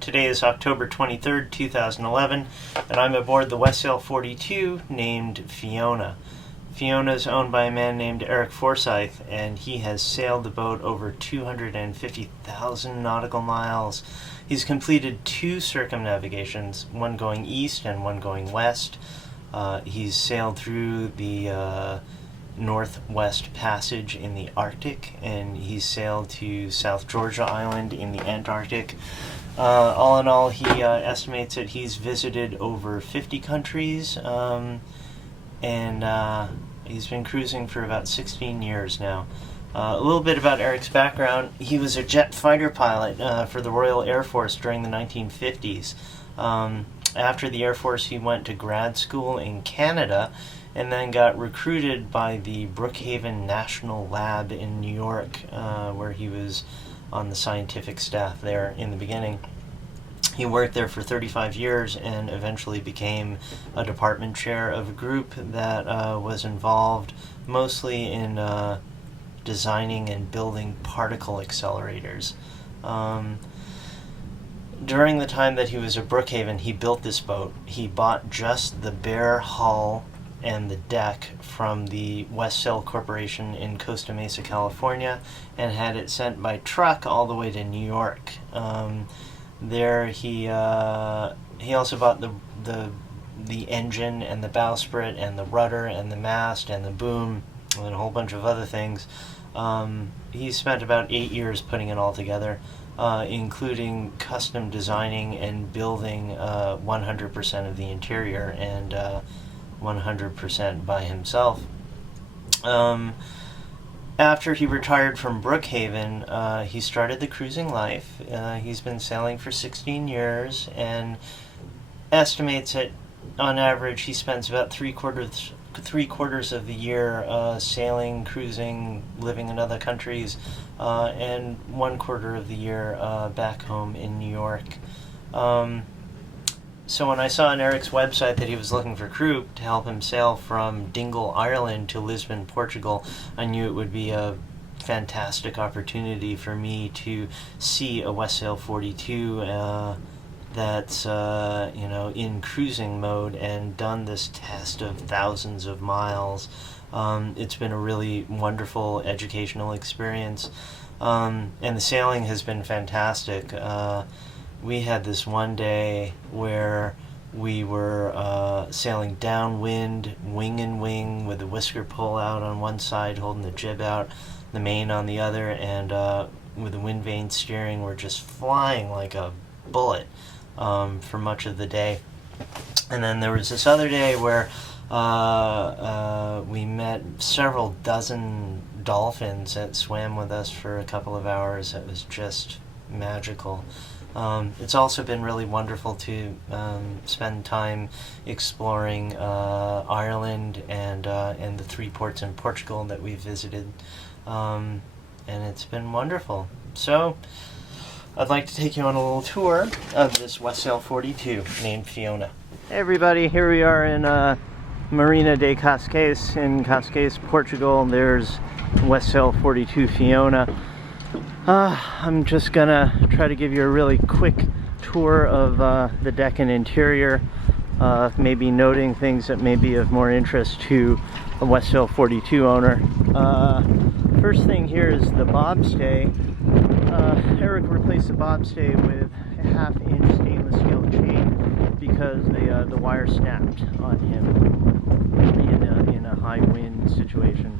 Today is October 23rd, 2011, and I'm aboard the Westsail 42 named Fiona. Fiona is owned by a man named Forsyth, and he has sailed the boat over 250,000 nautical miles. He's completed 2 circumnavigations, one going east and one going west. He's sailed through the Northwest Passage in the Arctic, and he's sailed to South Georgia Island in the Antarctic. All in all, he estimates that he's visited over 50 countries, and he's been cruising for about 16 years now. A little bit about Eric's background. He was a jet fighter pilot for the Royal Air Force during the 1950s. After the Air Force, he went to grad school in Canada and then got recruited by the Brookhaven National Lab in New York, where he was on the scientific staff there in the beginning. He worked there for 35 years and eventually became a department chair of a group that was involved mostly in designing and building particle accelerators. During the time that he was at Brookhaven, he built this boat. He bought just the bare hull and the deck from the Westsail Corporation in Costa Mesa, California, and had it sent by truck all the way to New York. There he also bought the engine and the bowsprit and the rudder and the mast and the boom and a whole bunch of other things. He spent about 8 years putting it all together, including custom designing and building 100% of the interior and 100% by himself. After he retired from Brookhaven, he started the cruising life. He's been sailing for 16 years and estimates that on average he spends about three quarters of the year sailing, cruising, living in other countries, and 1/4 of the year back home in New York. So when I saw on Eric's website that he was looking for crew to help him sail from Dingle, Ireland to Lisbon, Portugal, I knew it would be a fantastic opportunity for me to see a Westsail 42 that's in cruising mode and done this test of thousands of miles. It's been a really wonderful educational experience, and the sailing has been fantastic. We had this one day where we were sailing downwind, wing and wing, with the whisker pull out on one side, holding the jib out, the main on the other, and with the wind vane steering, we're just flying like a bullet for much of the day. And then there was this other day where we met several dozen dolphins that swam with us for a couple of hours. It was just magical. It's also been really wonderful to spend time exploring Ireland and the 3 ports in Portugal that we visited, and it's been wonderful. So I'd like to take you on a little tour of this Westsail 42 named Fiona. Hey everybody, here we are in Marina de Cascais in Cascais, Portugal. There's Westsail 42 Fiona. I'm just gonna try to give you a really quick tour of the deck and interior, maybe noting things that may be of more interest to a Westsail 42 owner. First thing here is the bobstay. Eric replaced the bobstay with a 1/2-inch stainless steel chain because the wire snapped on him in a high wind situation.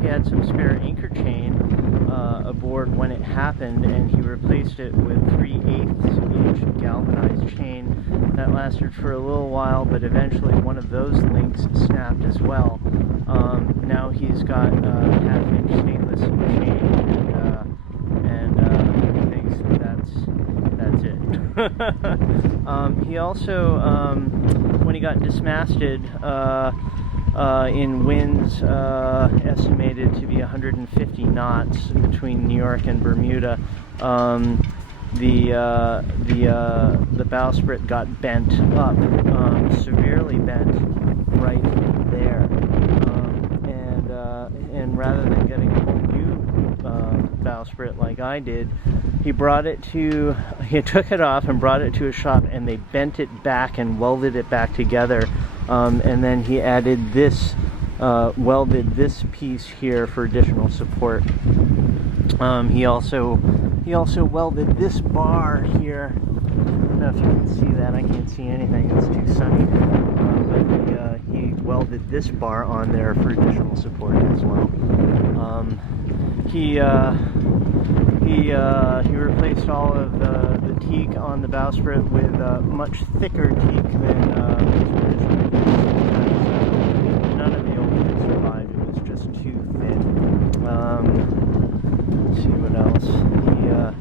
He had some spare anchor chain aboard when it happened, and he replaced it with 3/8-inch galvanized chain. That lasted for a little while, but eventually one of those links snapped as well. Now he's got a 1/2-inch stainless chain, and thinks that's it. He also, when he got dismasted, in winds estimated to be 150 knots between New York and Bermuda, the bowsprit got bent up, severely bent right there, and rather than getting a whole new bowsprit like I did, he took it off and brought it to a shop, and they bent it back and welded it back together, and then he added this, welded this piece here for additional support. He also welded this bar here. I don't know if you can see that. I can't see anything, it's too sunny. But he welded this bar on there for additional support as well. He replaced all of the teak on the bowsprit with much thicker teak than was originally used, because none of the old teak survived. It was just too thin. Let's see what else.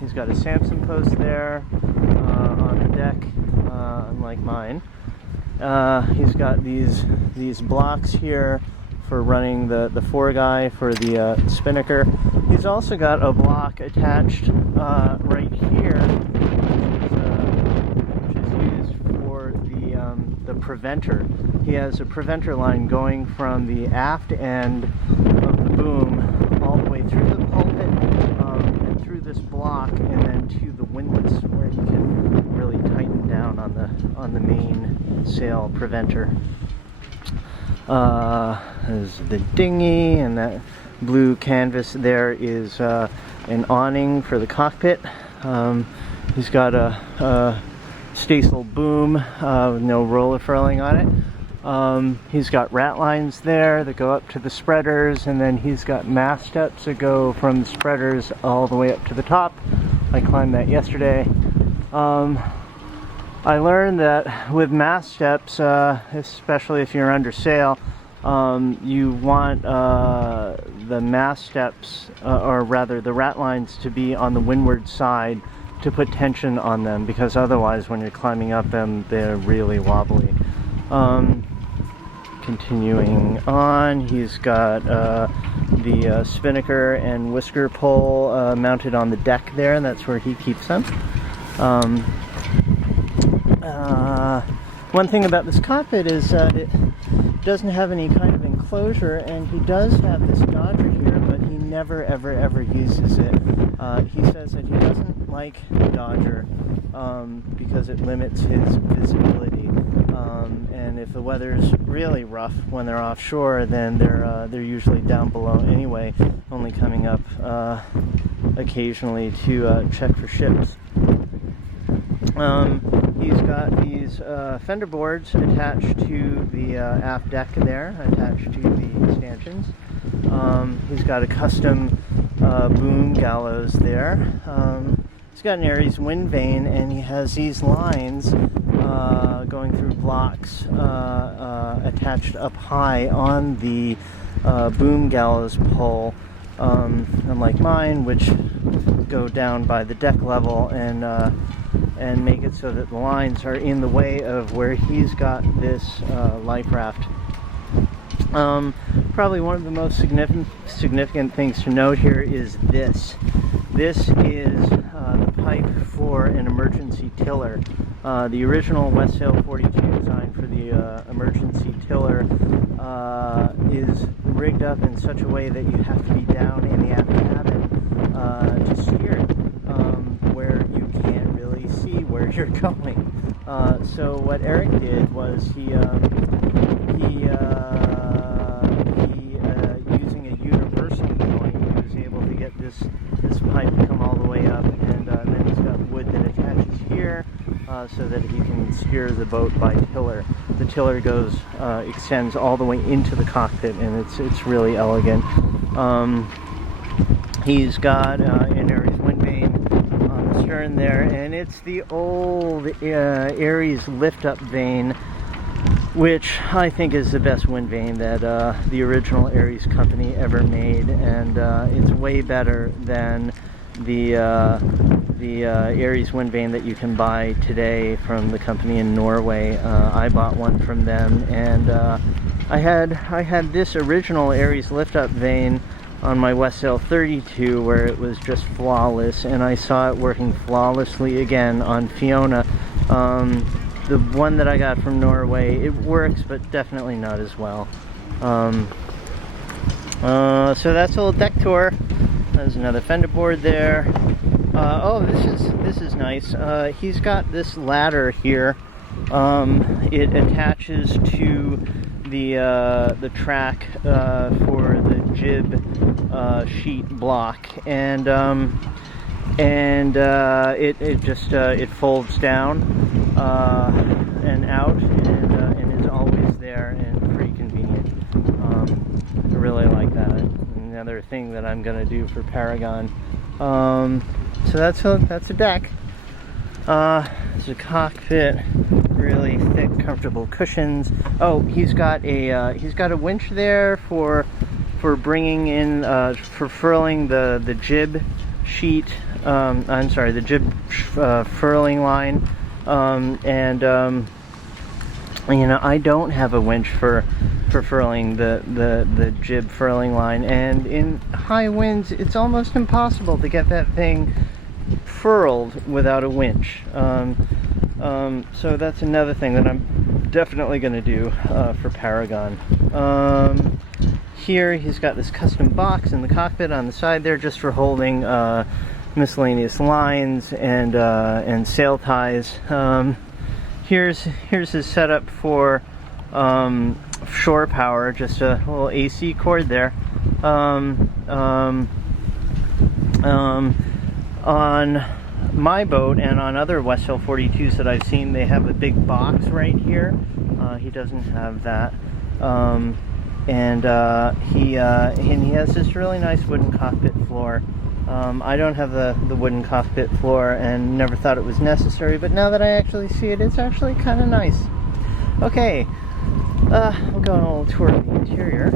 He's got a Samson post there on the deck, unlike mine. He's got these blocks here for running the foreguy for the spinnaker. He's also got a block attached right here, which is used for the preventer. He has a preventer line going from the aft end of the boom all the way through the pulpit and through this block, and then to the windlass, where he can really tighten down on the main sail preventer. There's the dinghy, and that blue canvas there is an awning for the cockpit. He's got a staysail boom with no roller furling on it. He's got ratlines there that go up to the spreaders, and then he's got mast steps that go from the spreaders all the way up to the top. I climbed that yesterday. I learned that with mast steps, especially if you're under sail, you want the mast steps, or rather the ratlines, to be on the windward side to put tension on them, because otherwise when you're climbing up them, they're really wobbly. Continuing on, he's got the spinnaker and whisker pole mounted on the deck there, and that's where he keeps them. One thing about this cockpit is that it doesn't have any kind of enclosure, and he does have this dodger here, but he never ever uses it. He says that he doesn't like the dodger because it limits his visibility, and if the weather's really rough when they're offshore, then they're usually down below anyway, only coming up occasionally to check for ships. He's got these fender boards attached to the aft deck there, attached to the stanchions. He's got a custom boom gallows there. He's got an Aries wind vane, and he has these lines going through blocks attached up high on the boom gallows pole, unlike mine, which go down by the deck level and make it so that the lines are in the way of where he's got this life raft. Probably one of the most significant things to note here is this. This is the pipe for an emergency tiller. The original Westsail 42 design for the emergency tiller is rigged up in such a way that you have to be down in the aft cabin to steer it, where you can't really see where you're going. So what Eric did was he using a universal joint, he was able to get this pipe to come all the way up, and then he's got wood that attaches here so that he can steer the boat by tiller. The tiller extends all the way into the cockpit, and it's really elegant. He's got an Aries wind vane on the stern there, and it's the old Aries Lift Up vane, which I think is the best wind vane that the original Aries company ever made, and it's way better than the Aries wind vane that you can buy today from the company in Norway. I bought one from them, and I had this original Aries Lift Up vane on my Westsail 32, where it was just flawless, and I saw it working flawlessly again on Fiona. The one that I got from Norway, it works, but definitely not as well. So that's a little deck tour. There's another fender board there. Oh, this is nice. He's got this ladder here. It attaches to the track for the jib sheet block, and it just it folds down and out, and is always there and pretty convenient. I really like that. Another thing that I'm gonna do for Paragon. So that's a deck. It's a cockpit, really thick, comfortable cushions. Oh, he's got a winch there for bringing in for furling the jib sheet. I'm sorry, the jib furling line. You know, I don't have a winch for furling the jib furling line, and in high winds it's almost impossible to get that thing furled without a winch. So that's another thing that I'm definitely going to do for Paragon. Here he's got this custom box in the cockpit on the side there, just for holding miscellaneous lines and sail ties. Here's his setup for shore power, just a little AC cord there. On my boat and on other Westsail 42s that I've seen, they have a big box right here. He doesn't have that. And he has this really nice wooden cockpit floor. I don't have the wooden cockpit floor and never thought it was necessary, but now that I actually see it, it's actually kind of nice. Okay, we'll go on a little tour of the interior.